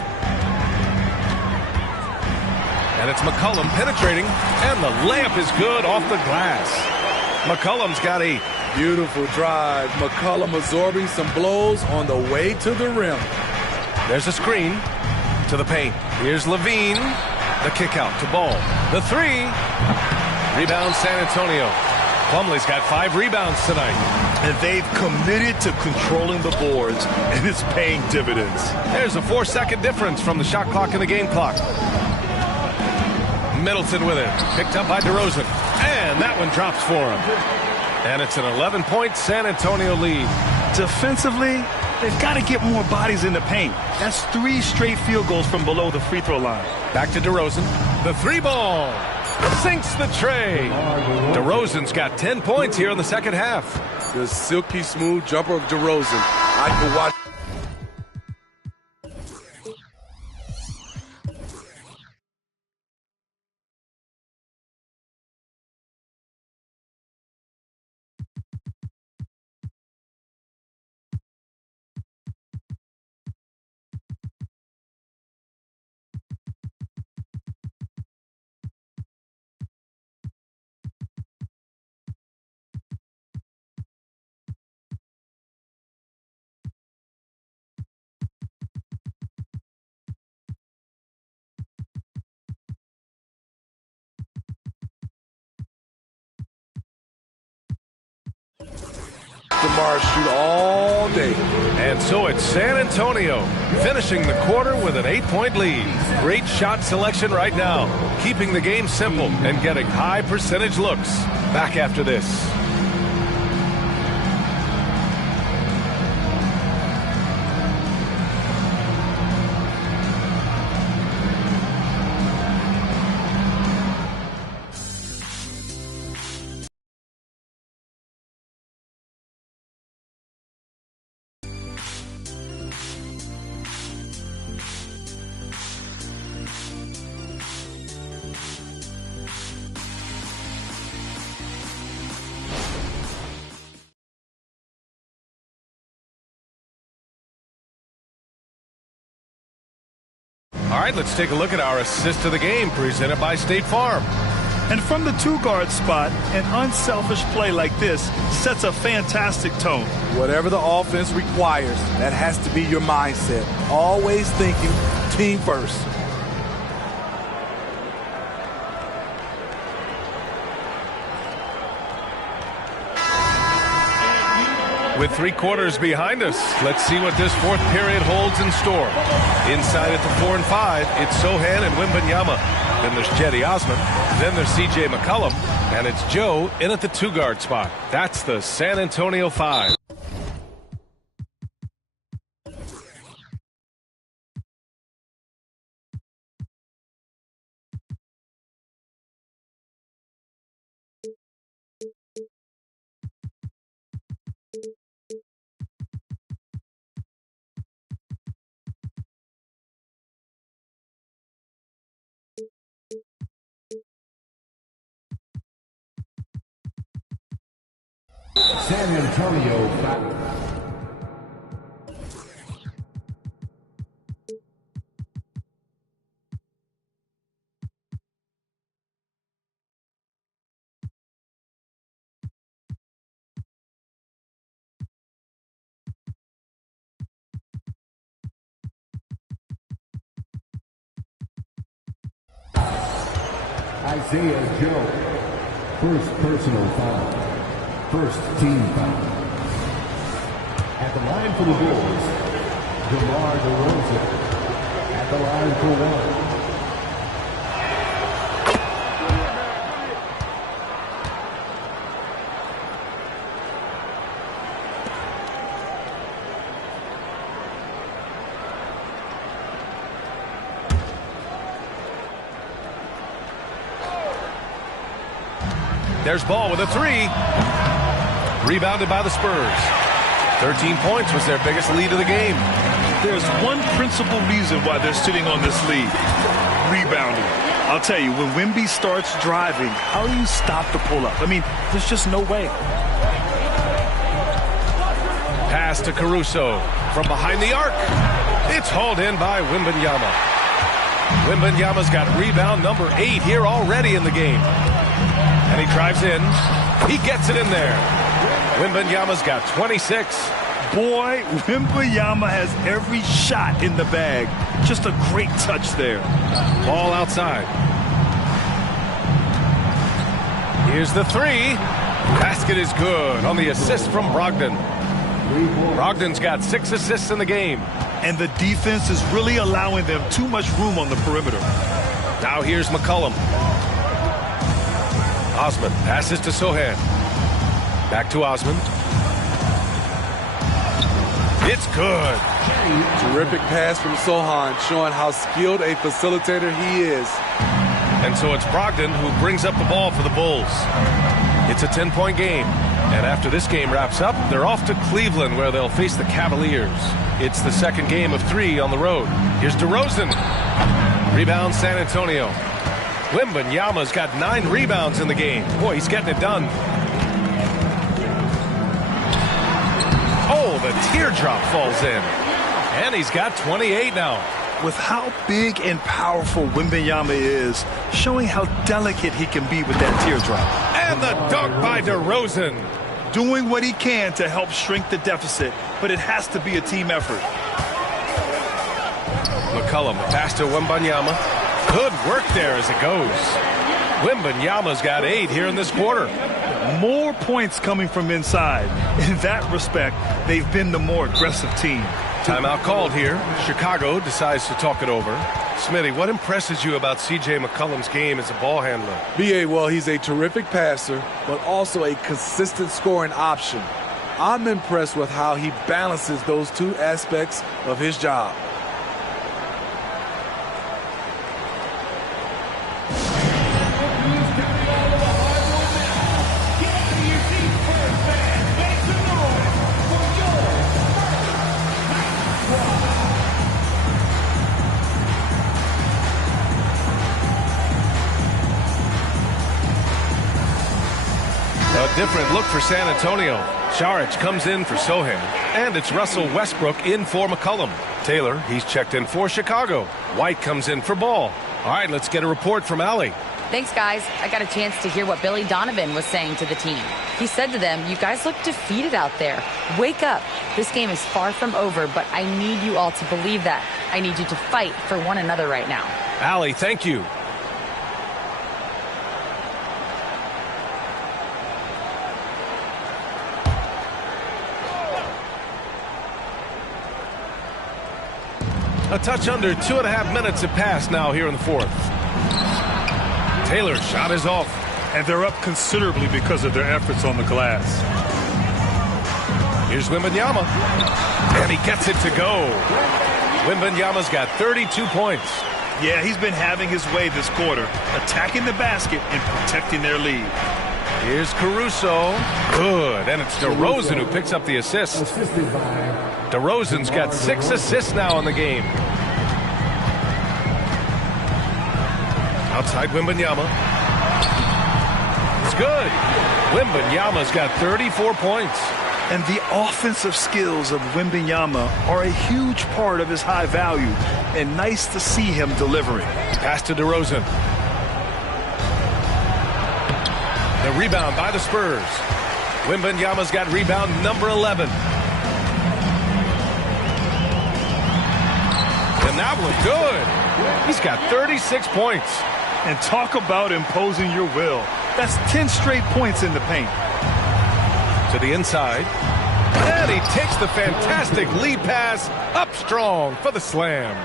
And it's McCollum penetrating, and the layup is good off the glass. McCollum's got a beautiful drive. McCollum absorbing some blows on the way to the rim. There's a screen to the paint. Here's LaVine. The kick out to Ball. The three. Rebound San Antonio. Plumlee's got 5 rebounds tonight. And they've committed to controlling the boards, and it's paying dividends. There's a 4-second difference from the shot clock and the game clock. Middleton with it. Picked up by DeRozan. And that one drops for him. And it's an 11-point San Antonio lead. Defensively, they've got to get more bodies in the paint. That's 3 straight field goals from below the free throw line. Back to DeRozan. The 3-ball. Sinks the tray. DeRozan's got 10 points here in the second half. The silky smooth jumper of DeRozan. I could watch. DeMar shoot all day. And so it's San Antonio finishing the quarter with an 8-point lead. Great shot selection right now, keeping the game simple and getting high percentage looks. Back after this. All right, let's take a look at our assist to the game presented by State Farm. And from the 2-guard spot, an unselfish play like this sets a fantastic tone. Whatever the offense requires, that has to be your mindset. Always thinking team first. With 3 quarters behind us, let's see what this fourth period holds in store. Inside at the 4 and 5, it's Sohan and Wembanyama. Then there's Cedi Osman. Then there's C.J. McCollum. And it's Joe in at the 2-guard spot. That's the San Antonio 5. San Antonio foul. Isaiah Joe. First personal foul. First team foul. At the line for the Bulls, DeMar DeRozan. At the line for one. There's Ball with a three. Rebounded by the Spurs. 13 points was their biggest lead of the game. There's one principal reason why they're sitting on this lead. Rebounding. I'll tell you, when Wemby starts driving, how do you stop the pull-up? I mean, there's just no way. Pass to Caruso from behind the arc. It's hauled in by Wembanyama. Wembanyama's got rebound number 8 here already in the game. And he drives in. He gets it in there. Wembanyama's got 26. Boy, Wembanyama has every shot in the bag. Just a great touch there. Ball outside. Here's the three. Basket is good on the assist from Brogdon. Brogdon's got 6 assists in the game. And the defense is really allowing them too much room on the perimeter. Now here's McCollum. Osman passes to Sohan. Back to Osman. It's good. Terrific pass from Sohan, showing how skilled a facilitator he is. And so it's Brogdon who brings up the ball for the Bulls. It's a 10-point game. And after this game wraps up, they're off to Cleveland where they'll face the Cavaliers. It's the second game of 3 on the road. Here's DeRozan. Rebound San Antonio. Wembanyama's got 9 rebounds in the game. Boy, he's getting it done. Oh, the teardrop falls in. And he's got 28 now. With how big and powerful Wembanyama is, showing how delicate he can be with that teardrop. And the dunk by DeRozan. Doing what he can to help shrink the deficit, but it has to be a team effort. McCollum, pass to Wembanyama. Good work there as it goes. Wembanyama's got 8 here in this quarter. More points coming from inside. In that respect, they've been the more aggressive team. Timeout called here. Chicago decides to talk it over. Smitty, what impresses you about C.J. McCollum's game as a ball handler? B.A., well, he's a terrific passer, but also a consistent scoring option. I'm impressed with how he balances those 2 aspects of his job. A different look for San Antonio. Saric comes in for Sohan. And it's Russell Westbrook in for McCollum. Taylor, he's checked in for Chicago. White comes in for Ball. All right, let's get a report from Allie. Thanks, guys. I got a chance to hear what Billy Donovan was saying to the team. He said to them, you guys look defeated out there. Wake up. This game is far from over, but I need you all to believe that. I need you to fight for one another right now. Allie, thank you. A touch under 2.5 minutes have passed now here in the 4th. Taylor's shot is off. And they're up considerably because of their efforts on the glass. Here's Wembanyama. And he gets it to go. Wembanyama's got 32 points. Yeah, he's been having his way this quarter, attacking the basket and protecting their lead. Here's Caruso. Good. And it's DeRozan who picks up the assist. DeRozan's got 6 assists now in the game. Outside Wembanyama. It's good. Wembanyama's got 34 points. And the offensive skills of Wembanyama are a huge part of his high value. And nice to see him delivering. Pass to DeRozan. The rebound by the Spurs. Wembanyama's got rebound number 11. And that was good. He's got 36 points. And talk about imposing your will. That's 10 straight points in the paint. To the inside. And he takes the fantastic lead pass up strong for the slam.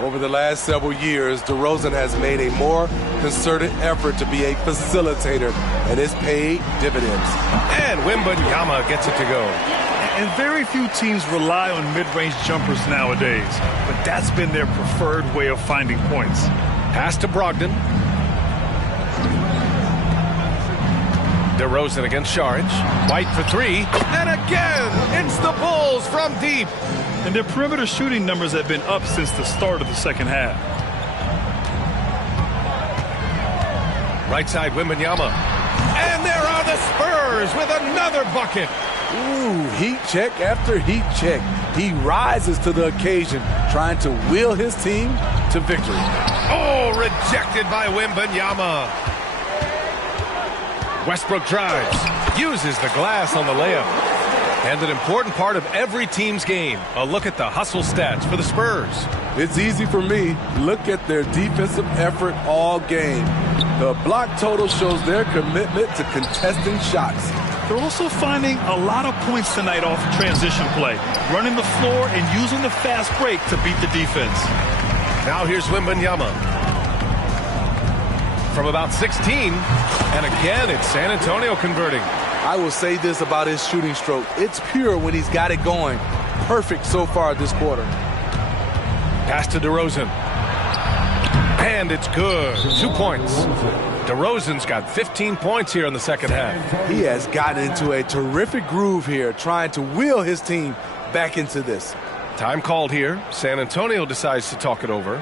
Over the last several years, DeRozan has made a more concerted effort to be a facilitator, and it's paid dividends. And Wembanyama gets it to go. And very few teams rely on mid-range jumpers nowadays, but that's been their preferred way of finding points. Pass to Brogdon. DeRozan against Saric. White for three. And again, it's the Bulls from deep. And their perimeter shooting numbers have been up since the start of the second half. Right side, Wembanyama. And there are the Spurs with another bucket. Ooh, heat check after heat check. He rises to the occasion, trying to will his team to victory. Oh, rejected by Wembanyama. Westbrook drives, uses the glass on the layup. And an important part of every team's game, a look at the hustle stats for the Spurs. It's easy for me. Look at their defensive effort all game. The block total shows their commitment to contesting shots. They're also finding a lot of points tonight off transition play, running the floor and using the fast break to beat the defense. Now here's Wembanyama. From about 16, and again, it's San Antonio converting. I will say this about his shooting stroke. It's pure when he's got it going. Perfect so far this quarter. Pass to DeRozan. And it's good. 2 points. DeRozan's got 15 points here in the second half. He has gotten into a terrific groove here, trying to wheel his team back into this. Time called here. San Antonio decides to talk it over.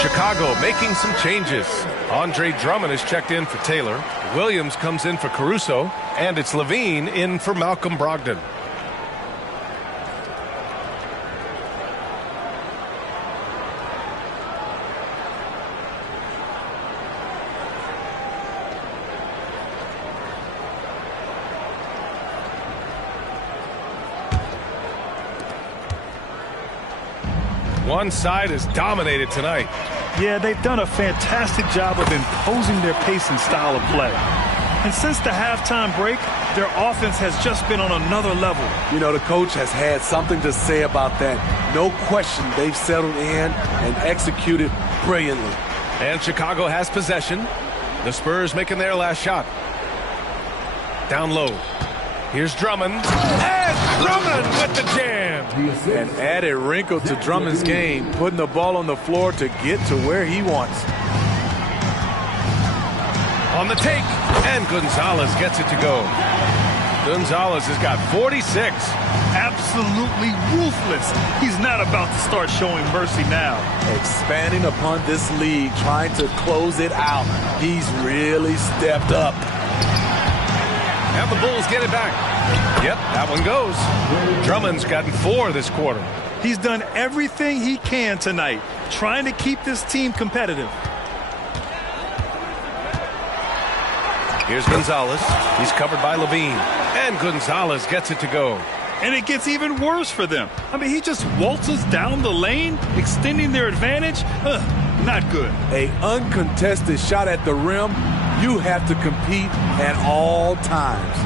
Chicago making some changes. Andre Drummond is checked in for Taylor. Williams comes in for Caruso. And it's Levine in for Malcolm Brogdon. One side is dominated tonight. Yeah, they've done a fantastic job of imposing their pace and style of play. And since the halftime break, their offense has just been on another level. You know, the coach has had something to say about that. No question, they've settled in and executed brilliantly. And Chicago has possession. The Spurs making their last shot. Down low. Here's Drummond. And Drummond with the jam. An added wrinkle to Drummond's game, putting the ball on the floor to get to where he wants. On the take, and Gonzalez gets it to go. Gonzalez has got 46. Absolutely ruthless. He's not about to start showing mercy now. Expanding upon this lead, trying to close it out. He's really stepped up. And the Bulls get it back. Yep, that one goes. Drummond's gotten 4 this quarter. He's done everything he can tonight, trying to keep this team competitive. Here's Gonzalez. He's covered by Levine. And Gonzalez gets it to go. And it gets even worse for them. I mean, he just waltzes down the lane, extending their advantage. Not good. An uncontested shot at the rim. You have to compete at all times.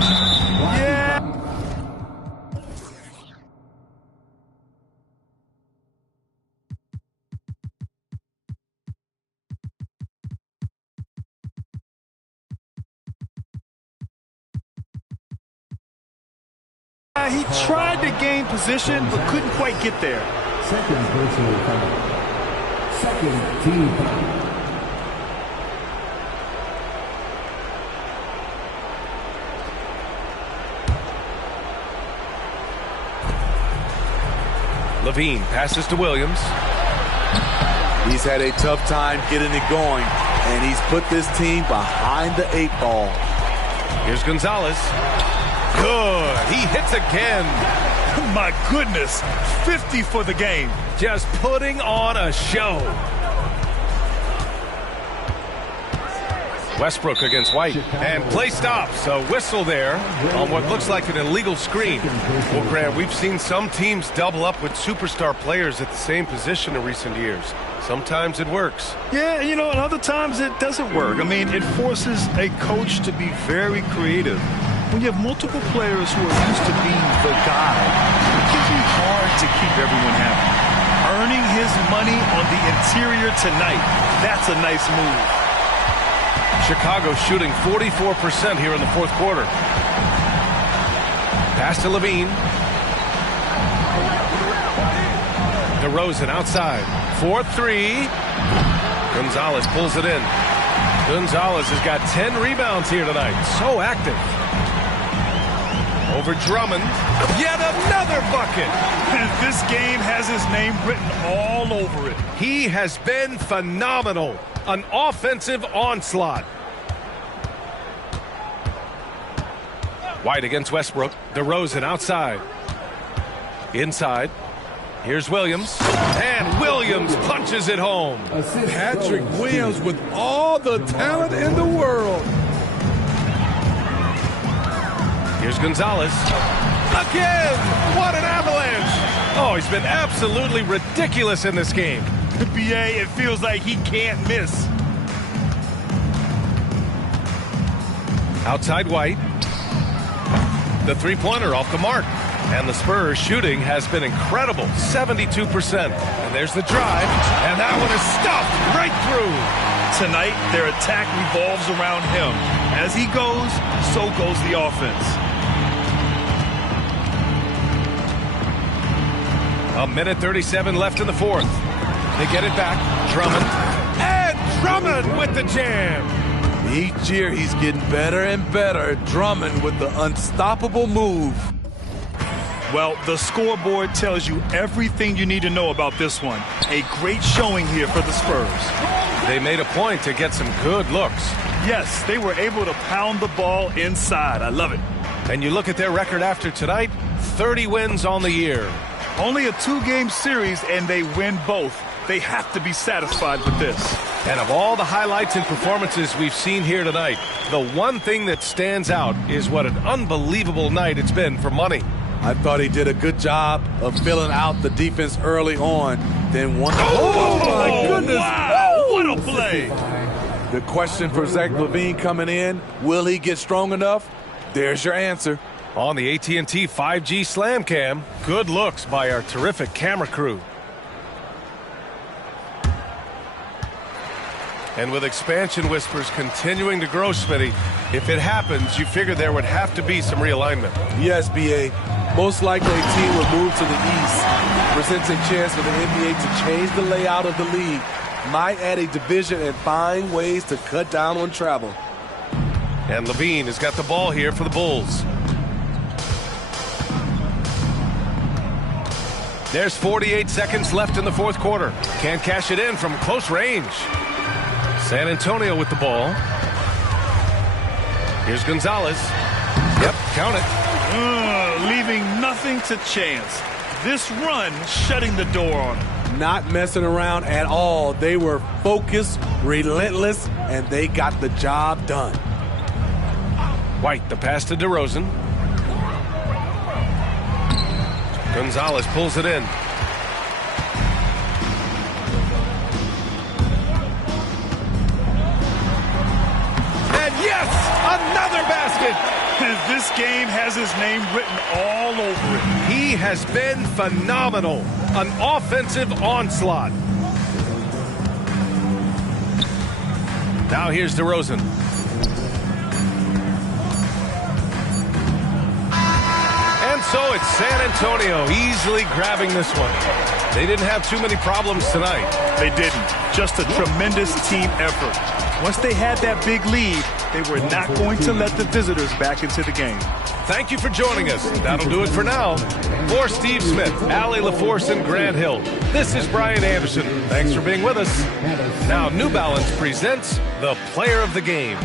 Yeah. He tried to gain position, but couldn't quite get there. Second personal foul. Second team foul. Levine passes to Williams. He's had a tough time getting it going, and he's put this team behind the 8 ball. Here's Gonzalez. Good. He hits again. My goodness. 50 for the game. Just putting on a show. Westbrook against White, and play stops. A whistle there on what looks like an illegal screen. Well, Grant, we've seen some teams double up with superstar players at the same position in recent years. Sometimes it works. Yeah, you know, and other times it doesn't work. I mean, it forces a coach to be very creative. When you have multiple players who are used to being the guy, it can be hard to keep everyone happy. Earning his money on the interior tonight, that's a nice move. Chicago shooting 44% here in the fourth quarter. Pass to Levine. DeRozan outside. 4-3. Gonzalez pulls it in. Gonzalez has got 10 rebounds here tonight. So active. Over Drummond. Yet another bucket. And this game has his name written all over it. He has been phenomenal. An offensive onslaught. White against Westbrook. DeRozan outside. Inside. Here's Williams. And Williams punches it home. Patrick Williams with all the talent in the world. Here's Gonzalez. Again! What an avalanche! Oh, he's been absolutely ridiculous in this game. BA, it feels like he can't miss. Outside White. The three-pointer off the mark. And the Spurs shooting has been incredible, 72%. And there's the drive, and that one is stuffed right through. Tonight, their attack revolves around him. As he goes, so goes the offense. A minute 37 left in the fourth. They get it back. Drummond. And Drummond with the jam. Each year he's getting better and better. Drummond with the unstoppable move. Well, the scoreboard tells you everything you need to know about this one. A great showing here for the Spurs. They made a point to get some good looks. Yes, they were able to pound the ball inside. I love it. And you look at their record after tonight, 30 wins on the year. Only a two-game series, and they win both. They have to be satisfied with this. And of all the highlights and performances we've seen here tonight, the one thing that stands out is what an unbelievable night it's been for Money. I thought he did a good job of filling out the defense early on. Then one. Oh my goodness! Wow, what a play! The question for Zach LaVine coming in, will he get strong enough? There's your answer. On the AT&T 5G Slam Cam, good looks by our terrific camera crew. And with expansion whispers continuing to grow, Smitty, if it happens, you figure there would have to be some realignment. Yes, BA. Most likely a team will move to the east. Presents a chance for the NBA to change the layout of the league. Might add a division and find ways to cut down on travel. And Levine has got the ball here for the Bulls. There's 48 seconds left in the fourth quarter. Can't cash it in from close range. San Antonio with the ball. Here's Gonzalez. Yep, count it. Leaving nothing to chance. This run shutting the door on him. Not messing around at all. They were focused, relentless, and they got the job done. White, the pass to DeRozan. Gonzalez pulls it in. And yes, another basket. This game has his name written all over it. He has been phenomenal. An offensive onslaught. Now here's DeRozan. And so it's San Antonio easily grabbing this one. They didn't have too many problems tonight. They didn't. Just a tremendous team effort. Once they had that big lead, they were not going to let the visitors back into the game. Thank you for joining us. That'll do it for now. For Steve Smith, Allie LaForce, and Grant Hill, this is Brian Anderson. Thanks for being with us. Now, New Balance presents the Player of the Game.